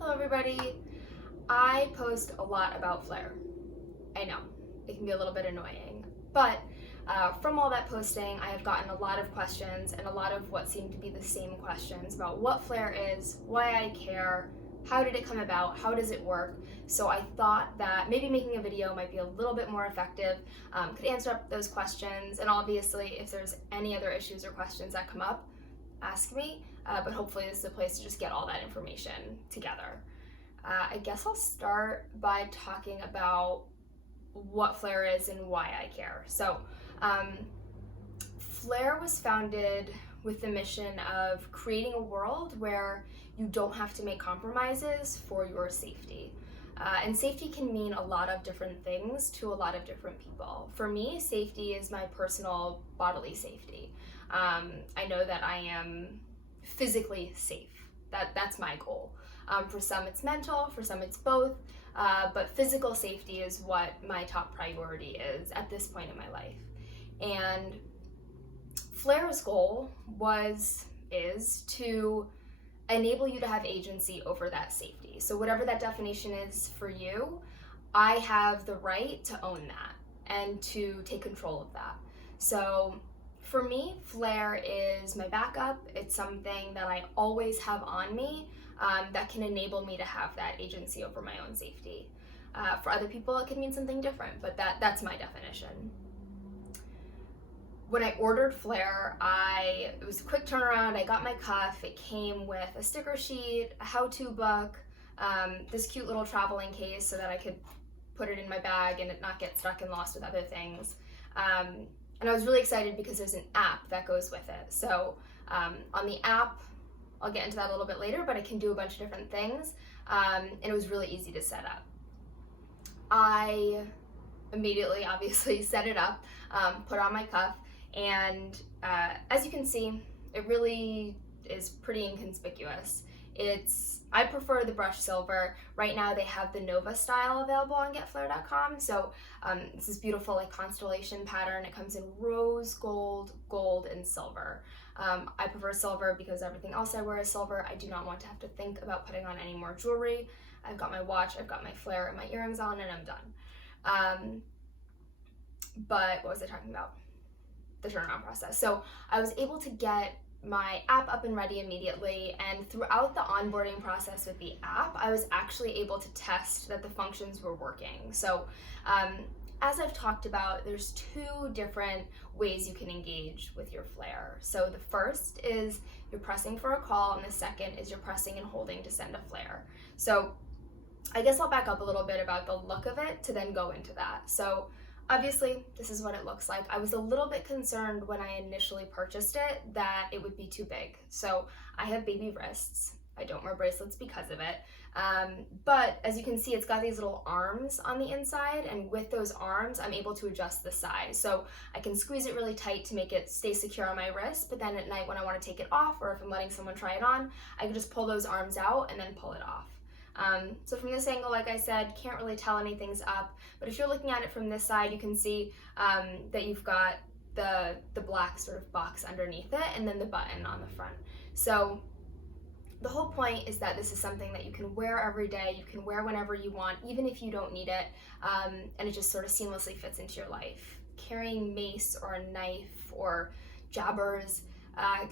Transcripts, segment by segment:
Hello everybody. I post a lot about flair. I know, it can be a little bit annoying, but from all that posting, I have gotten a lot of questions and a lot of what seem to be the same questions about what flair is, why I care, how did it come about, how does it work. So I thought that maybe making a video might be a little bit more effective, could answer up those questions, and obviously if there's any other issues or questions that come up, ask me, but hopefully this is a place to just get all that information together. I guess I'll start by talking about what flair is and why I care. So, flair was founded with the mission of creating a world where you don't have to make compromises for your safety. And safety can mean a lot of different things to a lot of different people. For me, safety is my personal bodily safety. I know that I am physically safe. That's my goal. For some it's mental, for some it's both, but physical safety is what my top priority is at this point in my life. And Flair's goal is to enable you to have agency over that safety. So whatever that definition is for you, I have the right to own that and to take control of that. So for me, flair is my backup. It's something that I always have on me that can enable me to have that agency over my own safety. For other people, it could mean something different, but that's my definition. When I ordered flair, it was a quick turnaround. I got my cuff. It came with a sticker sheet, a how-to book, this cute little traveling case so that I could put it in my bag and it not get stuck and lost with other things. And I was really excited because there's an app that goes with it. So on the app, I'll get into that a little bit later, but it can do a bunch of different things. And it was really easy to set up. I immediately, obviously, set it up, put on my cuff, and as you can see, it really is pretty inconspicuous. I prefer the brushed silver. Right now they have the Nova style available on getflair.com. So it's this beautiful like constellation pattern. It comes in rose, gold, and silver. I prefer silver because everything else I wear is silver. I do not want to have to think about putting on any more jewelry. I've got my watch, I've got my flair and my earrings on, and I'm done. But what was I talking about? The turnaround process. So I was able to get my app up and ready immediately, and throughout the onboarding process with the app, I was actually able to test that the functions were working. So as I've talked about, there's two different ways you can engage with your flair. So the first is you're pressing for a call, and the second is you're pressing and holding to send a flair. So I guess I'll back up a little bit about the look of it to then go into that. So obviously, this is what it looks like. I was a little bit concerned when I initially purchased it that it would be too big. So I have baby wrists. I don't wear bracelets because of it. But as you can see, it's got these little arms on the inside, and with those arms, I'm able to adjust the size. So I can squeeze it really tight to make it stay secure on my wrist, but then at night when I want to take it off, or if I'm letting someone try it on, I can just pull those arms out and then pull it off. So from this angle, like I said, can't really tell anything's up, but if you're looking at it from this side, you can see that you've got the black sort of box underneath it and then the button on the front. So the whole point is that this is something that you can wear every day, you can wear whenever you want, even if you don't need it, and it just sort of seamlessly fits into your life. Carrying mace or a knife or jabbers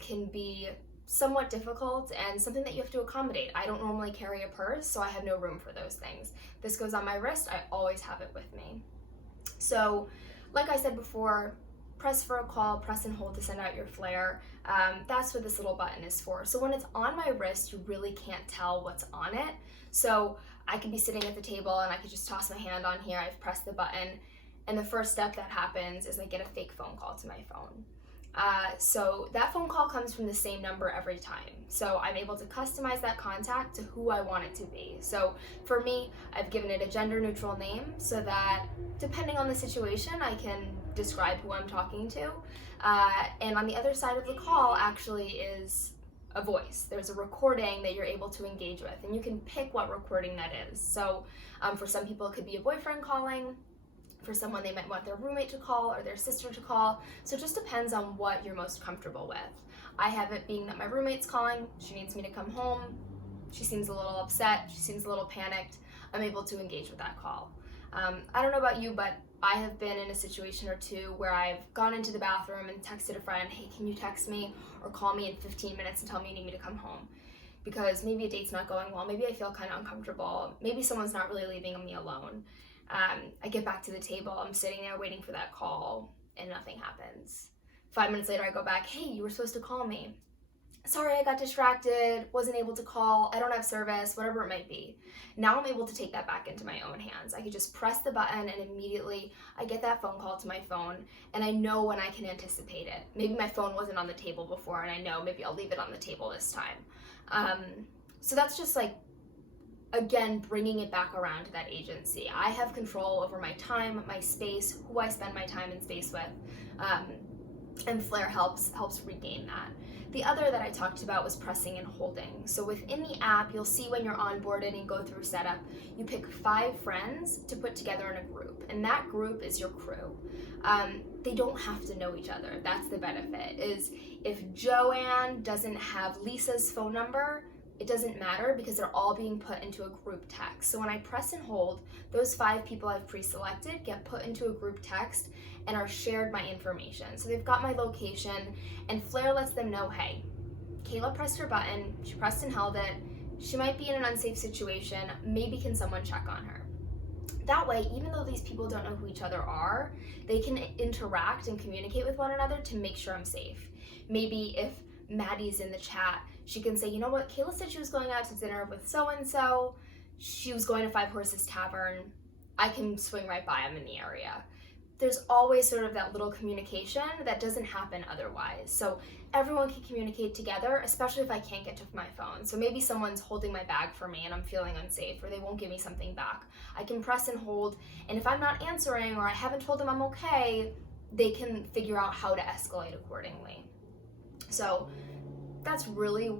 can be somewhat difficult and something that you have to accommodate. I don't normally carry a purse, so I have no room for those things. This goes on my wrist, I always have it with me. So, like I said before, press for a call, press and hold to send out your flair. That's what this little button is for. So when it's on my wrist, you really can't tell what's on it. So I could be sitting at the table and I could just toss my hand on here, I've pressed the button, and the first step that happens is I get a fake phone call to my phone. So that phone call comes from the same number every time. So I'm able to customize that contact to who I want it to be. So for me, I've given it a gender neutral name so that depending on the situation, I can describe who I'm talking to. And on the other side of the call actually is a voice. There's a recording that you're able to engage with, and you can pick what recording that is. So for some people, it could be a boyfriend calling. For someone, they might want their roommate to call or their sister to call. So it just depends on what you're most comfortable with. I have it being that my roommate's calling, she needs me to come home. she seems a little upset, she seems a little panicked, I'm able to engage with that call. I don't know about you, but I have been in a situation or two where I've gone into the bathroom and texted a friend, hey, can you text me or call me in 15 minutes and tell me you need me to come home? Because maybe a date's not going well, maybe I feel kind of uncomfortable, maybe someone's not really leaving me alone. I get back to the table, I'm sitting there waiting for that call, and nothing happens. 5 minutes later, I go back, hey, you were supposed to call me. Sorry, I got distracted, wasn't able to call, I don't have service, whatever it might be. Now I'm able to take that back into my own hands. I could just press the button and immediately I get that phone call to my phone, and I know when I can anticipate it. Maybe my phone wasn't on the table before, and I know maybe I'll leave it on the table this time. So that's just like, again, bringing it back around to that agency. I have control over my time, my space, who I spend my time and space with, and Flare helps regain that. The other that I talked about was pressing and holding. So within the app, you'll see when you're onboarded and go through setup, you pick 5 friends to put together in a group, and that group is your crew. They don't have to know each other. That's the benefit, is if Joanne doesn't have Lisa's phone number, it doesn't matter because they're all being put into a group text. So when I press and hold, those 5 people I've pre-selected get put into a group text and are shared my information. So they've got my location, and Flare lets them know, hey, Kaila pressed her button, she pressed and held it, she might be in an unsafe situation, maybe can someone check on her? That way, even though these people don't know who each other are, they can interact and communicate with one another to make sure I'm safe. Maybe if Maddie's in the chat, she can say, you know what, Kaila said she was going out to dinner with so-and-so, she was going to Five Horses Tavern, I can swing right by, I'm in the area. There's always sort of that little communication that doesn't happen otherwise. So everyone can communicate together, especially if I can't get to my phone. So maybe someone's holding my bag for me and I'm feeling unsafe, or they won't give me something back. I can press and hold, and if I'm not answering or I haven't told them I'm okay, they can figure out how to escalate accordingly. So that's really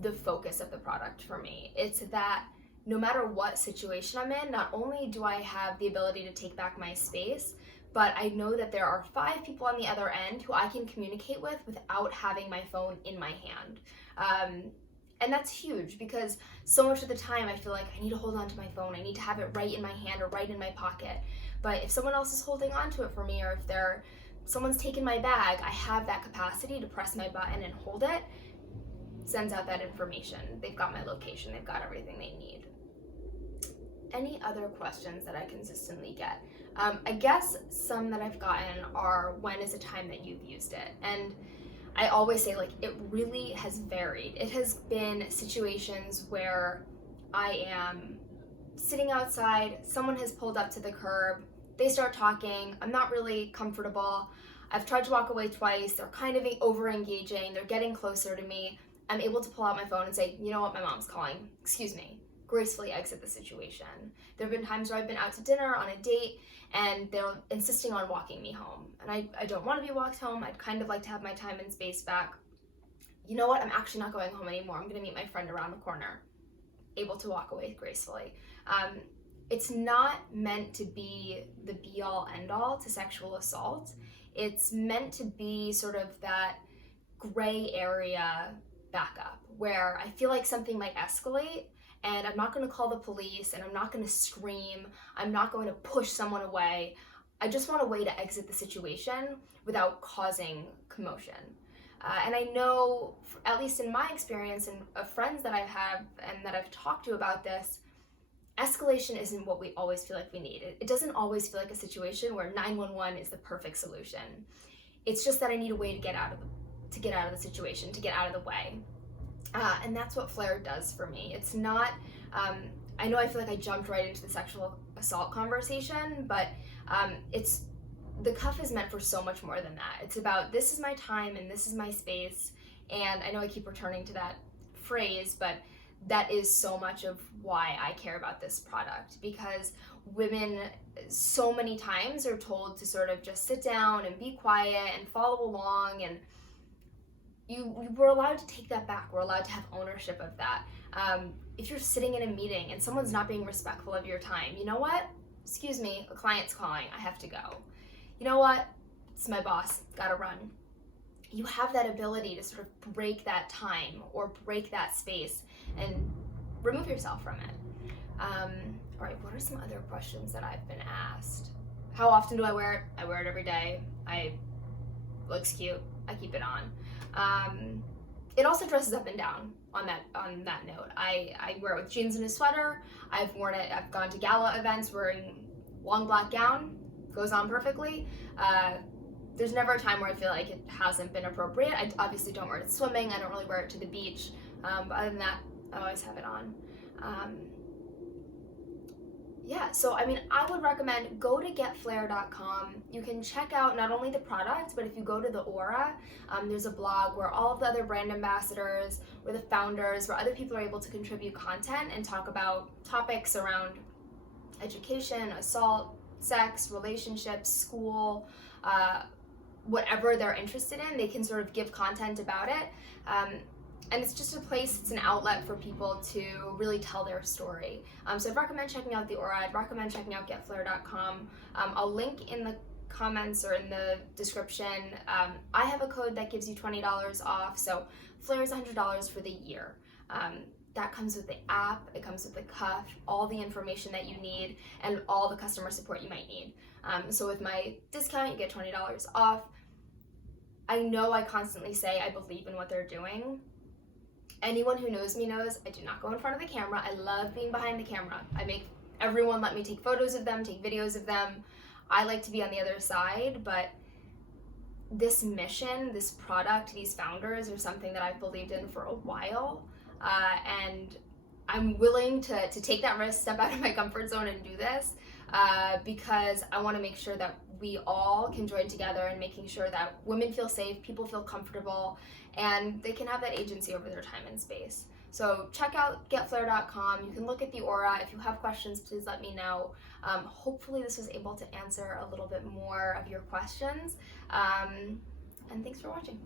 the focus of the product for me. It's that no matter what situation I'm in, not only do I have the ability to take back my space, but I know that there are 5 people on the other end who I can communicate with without having my phone in my hand. And that's huge because so much of the time I feel like I need to hold on to my phone, I need to have it right in my hand or right in my pocket. But if someone else is holding on to it for me, or if someone's taken my bag, I have that capacity to press my button and hold it, sends out that information. They've got my location, they've got everything they need. Any other questions that I consistently get? I guess some that I've gotten are, when is a time that you've used it? And I always say, like, it really has varied. It has been situations where I am sitting outside, someone has pulled up to the curb, they start talking, I'm not really comfortable, I've tried to walk away twice, they're kind of over-engaging, they're getting closer to me, I'm able to pull out my phone and say, you know what, my mom's calling, excuse me, gracefully exit the situation. There have been times where I've been out to dinner on a date and they're insisting on walking me home. And I don't want to be walked home. I'd kind of like to have my time and space back. You know what? I'm actually not going home anymore. I'm going to meet my friend around the corner. Able to walk away gracefully. It's not meant to be the be-all, end-all to sexual assault. It's meant to be sort of that gray area backup where I feel like something might escalate, and I'm not going to call the police, and I'm not going to scream, I'm not going to push someone away. I just want a way to exit the situation without causing commotion. And I know, at least in my experience and of friends that I've had and that I've talked to about this, escalation isn't what we always feel like we need. It doesn't always feel like a situation where 911 is the perfect solution. It's just that I need a way to get out of the situation, to get out of the way. And that's what Flare does for me. It's not, I know I feel like I jumped right into the sexual assault conversation, but the cuff is meant for so much more than that. It's about, this is my time and this is my space. And I know I keep returning to that phrase, but that is so much of why I care about this product, because women so many times are told to sort of just sit down and be quiet and follow along, and we're allowed to take that back. We're allowed to have ownership of that. If you're sitting in a meeting and someone's not being respectful of your time, you know what? Excuse me, a client's calling, I have to go. You know what? It's my boss, gotta run. You have that ability to sort of break that time or break that space and remove yourself from it. All right, what are some other questions that I've been asked? How often do I wear it? I wear it every day. Looks cute. I keep it on. It also dresses up and down on that note. I wear it with jeans and a sweater. I've worn it, I've gone to gala events wearing long black gown, goes on perfectly. There's never a time where I feel like it hasn't been appropriate. I obviously don't wear it swimming. I don't really wear it to the beach. But other than that, I always have it on. Yeah, so I mean, I would recommend go to getflare.com. You can check out not only the products, but if you go to the Aura, there's a blog where all of the other brand ambassadors, where the founders, where other people are able to contribute content and talk about topics around education, assault, sex, relationships, school, whatever they're interested in. They can sort of give content about it. And it's just a place, it's an outlet for people to really tell their story. So I'd recommend checking out the Aura. I'd recommend checking out getflare.com. I'll link in the comments or in the description. I have a code that gives you $20 off. So Flare is $100 for the year. That comes with the app, it comes with the cuff, all the information that you need, and all the customer support you might need. So with my discount, you get $20 off. I know I constantly say I believe in what they're doing. Anyone who knows me knows I do not go in front of the camera. I love being behind the camera. I make everyone let me take photos of them, take videos of them. I like to be on the other side, but this mission, this product, these founders are something that I've believed in for a while. And I'm willing to take that risk, step out of my comfort zone and do this because I want to make sure that we all can join together in making sure that women feel safe, people feel comfortable, and they can have that agency over their time and space. So check out getflare.com. You can look at the Aura. If you have questions, please let me know. Hopefully this was able to answer a little bit more of your questions. And thanks for watching.